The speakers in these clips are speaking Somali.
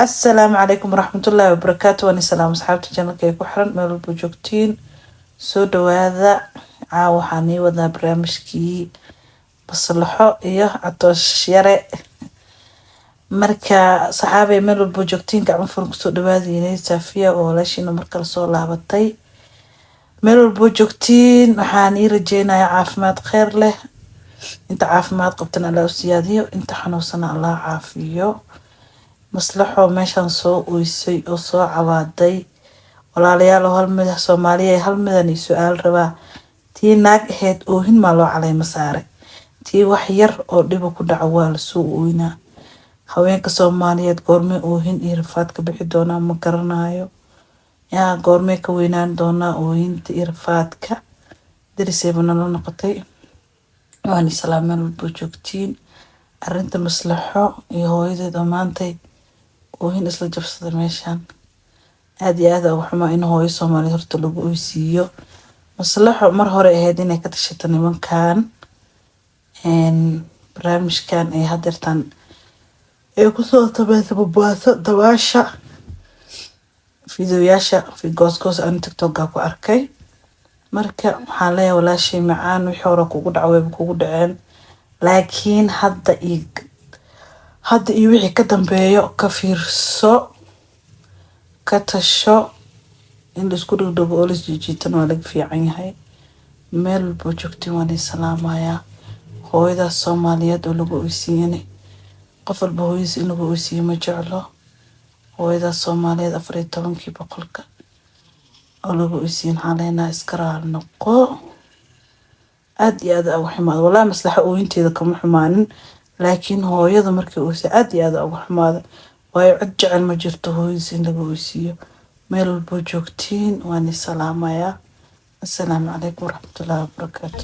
السلام عليكم ورحمة الله وبركاته. وأنا سلام أصحابتي جنة كي كحرن مال بوجوكتين سود هذا عاوحاني وذا برامجكي بصلحو إيه عطوش يرى مركا صحابي مال بوجوكتين كعم فرق سود هذا ينسى فيها ولاشين مركا صور لعبتي مال بوجوكتين حاني رجينا يا عافمات خير له انت عافمات قبتنا الله وسيادية انت حنوصنا الله عافيه maslaxo meeshan soo uysay oo soo cabaaday walaalayaal hal mid Soomaaliya hal midan su'aal rabaa tii naag ahayd oohin ma loo caleema saaray tii wax yar oo dhib ku dhaco waa la soo ooyna haweenka Soomaaliyeed goorme oohin iyo rafaad ka bixi doona ma garanayo yaa goorme ka weynaan doona oohinta iyo rafaadka dariseebana la noqotay waan salaaman buujogtiin arinta maslaxo iyo hooyadeeda maantay وهنا إسلا جبسة ماشان هادي هذا وحما إنه هو يسوم هرتو لغو يسيو مصلحة مر هوري هادينا كتشتني من كان إن برامج كان هادرتان كسو تباث بباثة دواشا فيديوياشا في قوس أنا تيك توك أكو أركي مركا حاليا ولا شي معان ويحورك وقود عويبك وقود عين لكن hadda iyo wixii ka dambeeyo ka fiirso ka tasho in la isku dhigdhigo oo la jiijiitana waa laga fiican yahay meel walba joogtiin waan salaamayaa hooyada Soomaaliyeed oo lagu oysiiyay qof walba hooyadiis in lagu oysiiyo ma jeclo hooyada Soomaaliyeed 14 boqolka oo lagu oysiin xaleena iskaraal noqo aad iyo aad ugu xumaad walaa maslaxa ooyinteeda kama xumaanin laakiin hooyada markii uu aad iyo aad ugu xumaado way cid jecel ma jirto hooyadiis in lagu oysiiyo meel walba joogtiin waan salaamayaa assalaamu calaykum waraxmatullaahi wabarakaatu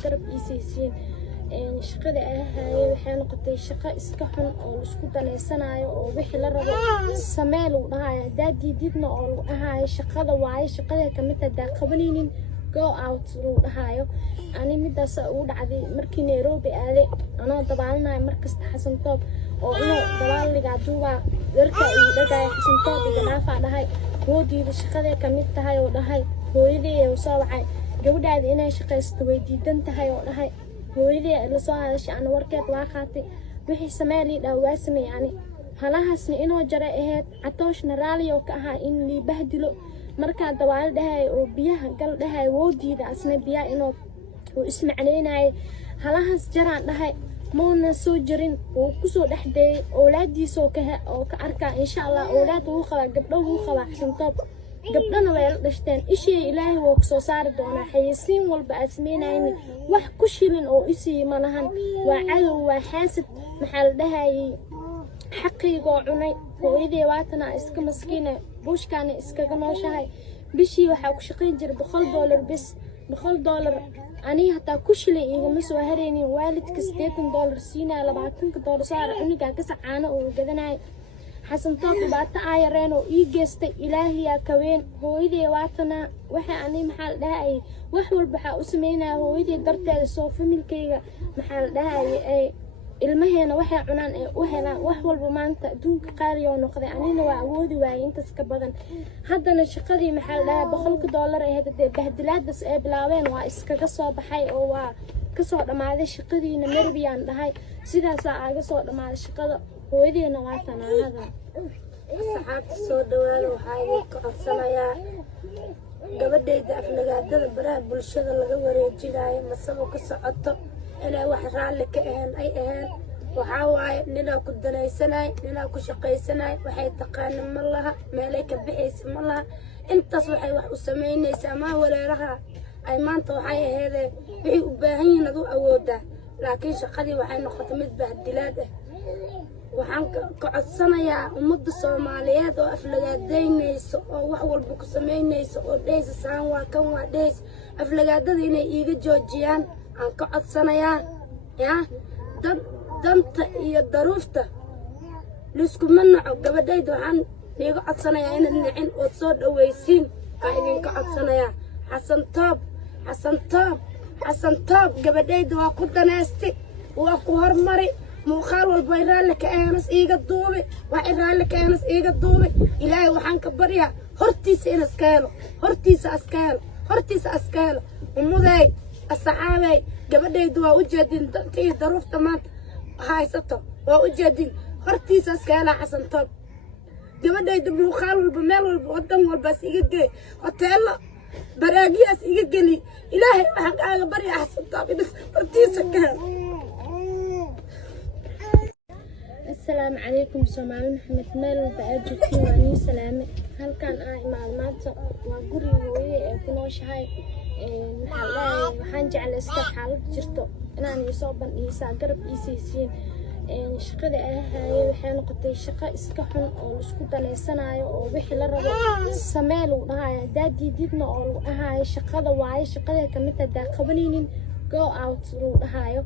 shaqada ahaayay waxay noqotay shaqo iska xun oo isku daleysanayo oo wixii la rabo sameel u dhahay daadididna oo ahaay shaqada waay shaqada kamid ah qabaninin go out uu dhahayo ani midaas uu dhacday markii Nairobi aaday anoo dabaalnay markasta Xasan Toob oo inuu dabaaliga duuba darka uu dhagay Xasan Toob iga dhaafa dhahay hoodiida shaqada kamid tahay oo dhahay hooyadii oo soo wacay gabadhaada inay shaqaysto way diidan tahay oo dhahay hooyadii la soo hadashay aan warkeed waa qaatay wixii sameeyay dhawaasmay yani halahaasna inoo jaray ahayd catooshna raali oo ka ahaa in li bahdilo marka dabaal dhahay oo biyaha gal dhahay woodiida asna biya inoo oo ismacleynay halahaas jaraan dhahay moona soo jirin oo ku soo dhaxday awlaadiisa oo ka arka insha Allah awlaad uu qaba gabdho uu qaba Xasan Toob gabdhana way la dhashteen ishii Ilaahay wuu ku soo saari doonaa xayisiin walba asmeenayn wax ku shilin oo isii malahan waa cadow waa xaasid maxal dhahay xaqiiqo cunay hooyadii waatana iska maskiina buushkaana iskaga nooshahay bishii waxa ku shaqeyn jiray $100 bis $100 ani hataa ku shilay igama soo hareenin waalidka $80 siinaa $20 saar uniga ka sacaana oo gadanay Xasan Toob baata ayareen oo ii geystay Ilaahay ka weyn hooyadii waatana waxa ani maxal dhahay wax walba waxa u sameynaa hooyadii darteeda soo familkayga maxal dhahay ilmaheena waxay cunaan u helaan wax walba maanta adduunka qaali oo noqday anina waa awoodi waayay intaas ka badan haddana shaqadii maxal dhahay $100 ay hadda bahdilaadaas ay bilaabeen waa iskaga soo baxay oo waa ka soo dhamaaday shaqadiina Marbiyan dhahay sidaas aaga soo dhamaaday shaqada hooyadeena waa tanaada saxaabta soo dhawaada waxaa ka codsanayaa gabadhayda aflagaadada baraha bulshada laga wareejinayo masabo ka socoto inay wax raalli ka ahayn ay ahayn waxaa waaye ninaa ku danaysanay ninaa ku shaqaysanay waxay taqaana ma laha meelay ka bixaysa ma laha intaas waxay wax u samaynaysaa ma walaalaha ay maanta waxay ahaydee wixii u baahan yihiin adu awoodaa laakiin shaqadii waxay noqotay mid bahdilaad ah waxaan ka codsanayaa ummadda Soomaaliyeed oo aflagaadaynayso oo wax walba ku samaynayso oo dhaysa saan waa kan waa dhays aflagaadada inay iiga joojiyaan aan ka codsanayaa yaa danta iyo daruufta liskuma naco gabadhayda waxaan iiga codsanayaa inaad nicin oo soo dhawaysiin aan idinka codsanayaa Xasan Toob gabadhayda waa ku danaystay waa ku hormari muuqaal walba ay raalli ka aanas iiga duubi waxay raalli ka aanas iiga duubi ilaahay waxaan ka baryaa hortiisa in iska helo hortiisa iska helo ummaday asxaabay gabadhaydu waa u jeedin dantii daruufta maanta haysato waa u jeedin hortiisa iska hela xasan toob gabadhaydu muuqaal walba meel walba wadan walbaas iga gey hoteelo baraagiyaas iga geli ilaahay waxaan kaaga baryaa xasan toob in hortiisa ka helo. السلام عليكم سومالي محمد ميل بأجوكي واني سلامي هل كان معلومات وقري هوية كنوشهاي waxaan jeclay iska xaalad jirto inaan isoo bandhiisa garab iisiisiin shaqada ay hayay waxay noqotay shaqo iska xun oo isku daleysanayo oo wixii la rabo sameel uu dhahay daadididna oo uu ahaay shaqada waaye shaqada kamid ah qabanaynin go out uu dhahayo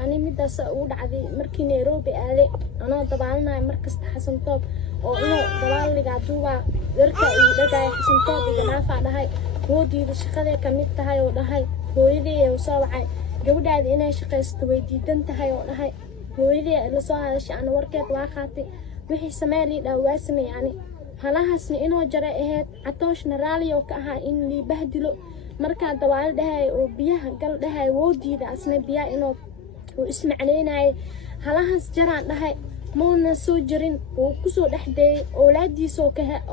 ani midaas uu dhacday markii Nairobi aaday anoo dabaalnay markasta xasan toob oo inuu dabaaliga duuba darka uu dhagay xasan toob iga dhaafa dhahay woodiida shaqada kamid tahay oo dhahay hooyadii oo soo wacay gabadhaada inay shaqaysto way diidan tahay oo dhahay hooyadii la soo hadashay aan warkeed waa qaatay wixii Soomaali dhaawaa sameeyay halahaasna inoo jara ahayd catooshna raali oo ka ahaa in li bahdilo marka dabaal dhahay oo biyaha gal dhahay woodiida asna biyaha inoo oo ismacleynay halahaas jaraan dhahay moona soo jirin oo ku soo dhaxday awlaadiisa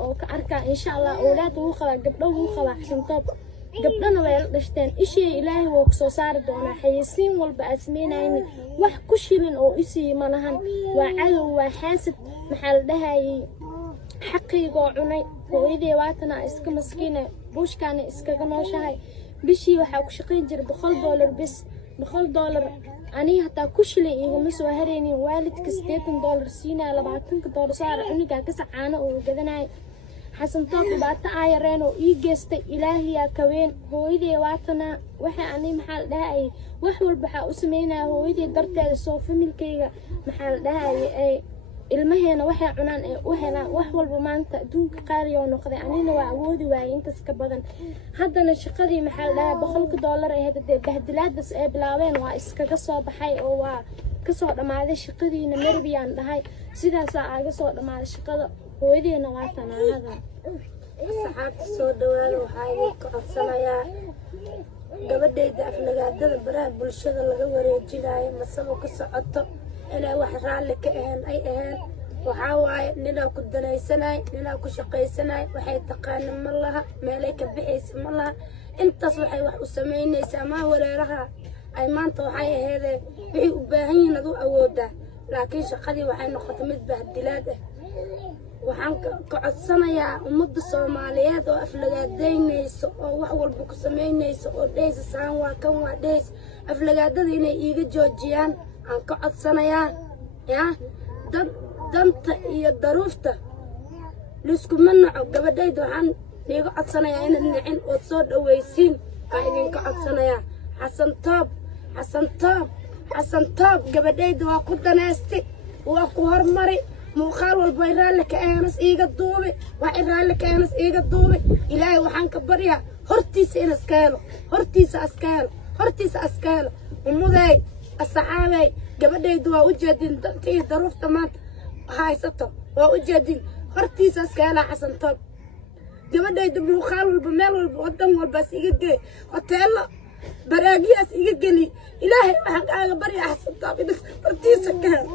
oo ka arka insha Allah awlaad uu qaba gabdho uu qaba xasan toob gabdhana way la dhashteen ishii ilaahay wuu ku soo saari doonaa xayisiin walba asmeenayni wax ku shilin oo isii malahan waa cadow waa xaasad maxaa la dhahay xaqiigo cunay hooyadii waatana iska maskiina buushkaana iskaga nooshahay bishii waxaa ku shaqayn jiray $100 bis $100 ani hataa ku shilay igama soo hareynin waalidka $80 siinaa $20 saar uniga ka sacaano oo gadanay xasan toob baata ayareen oo ii geystay ilaahiya ka weyn hooyadii waatana waxa ani maxaa dhahay wax walba waxa u sameynaa hooyadii darteeda soo familkayga maxaa dhahay ay ilmaheena waxay cunaan ee u helaan wax walba maanta adduunka qaali oo noqday anina waa awoodi waayay intaas ka badan haddana shaqadii maxaa dhahay $100 ay hadda bahdilaadaas ay bilaabeen waa iskaga soo baxay oo waa ka soo dhamaaday shaqadiina Nairobi-aan dhahay sidaas aaga soo dhamaaday shaqada hooyadeena waa tanaanada asxaabta soo dhawaada waxaa idinka codsanayaa gabadhayda aflagaadada baraha bulshada laga wareejinayo masabo ka socoto inay wax raalli ka ay ahayn waxaa waaye ninaa ku danaysanay ninaa ku shaqaysanay waxay taqaana ma laha meelay ka bixaysa ma laha intaas waxay wax u samaynaysaa ama wareeraha ay maanta waxay aheedeen wixii u baahan yihiin adu awoodaa laakiin shaqadii waxay noqotay mid bahdilaad ah waxaan ka codsanayaa ummadda Soomaaliyeed oo aflagaadeynayso oo wax walba ku samaynayso oo dhaysa saan waa kan waa dhays aflagaadada inay iiga joojiyaan aan ka codsanayaa danta iyo daruufta liskuma naco gabadhayda waxaan iiga codsanayaa inaad nicin oo soo dhawaysiin baa idinka codsanayaa xasan toob gabadhayda waa ku danaystay waa ku hormari muuqaal walba ay raalli ka aanas iiga duubi waxay raalli ka aanas iiga duubi ilaahay waxaan ka baryaa hortiisa in iska helo hortiisa iska helo ummaday asxaabay gabadhaydu waa u jeedin dantii daruufta maanta haysato waa u jeedin hortiisa iska hela xasan toob gabadhaydu muuqaal walba meel walba wadan walbaas iga gey hoteelo baraagiyaas iga geli ilaahay waxaan kaaga baryaa xasan toob in hortiisa ka helo.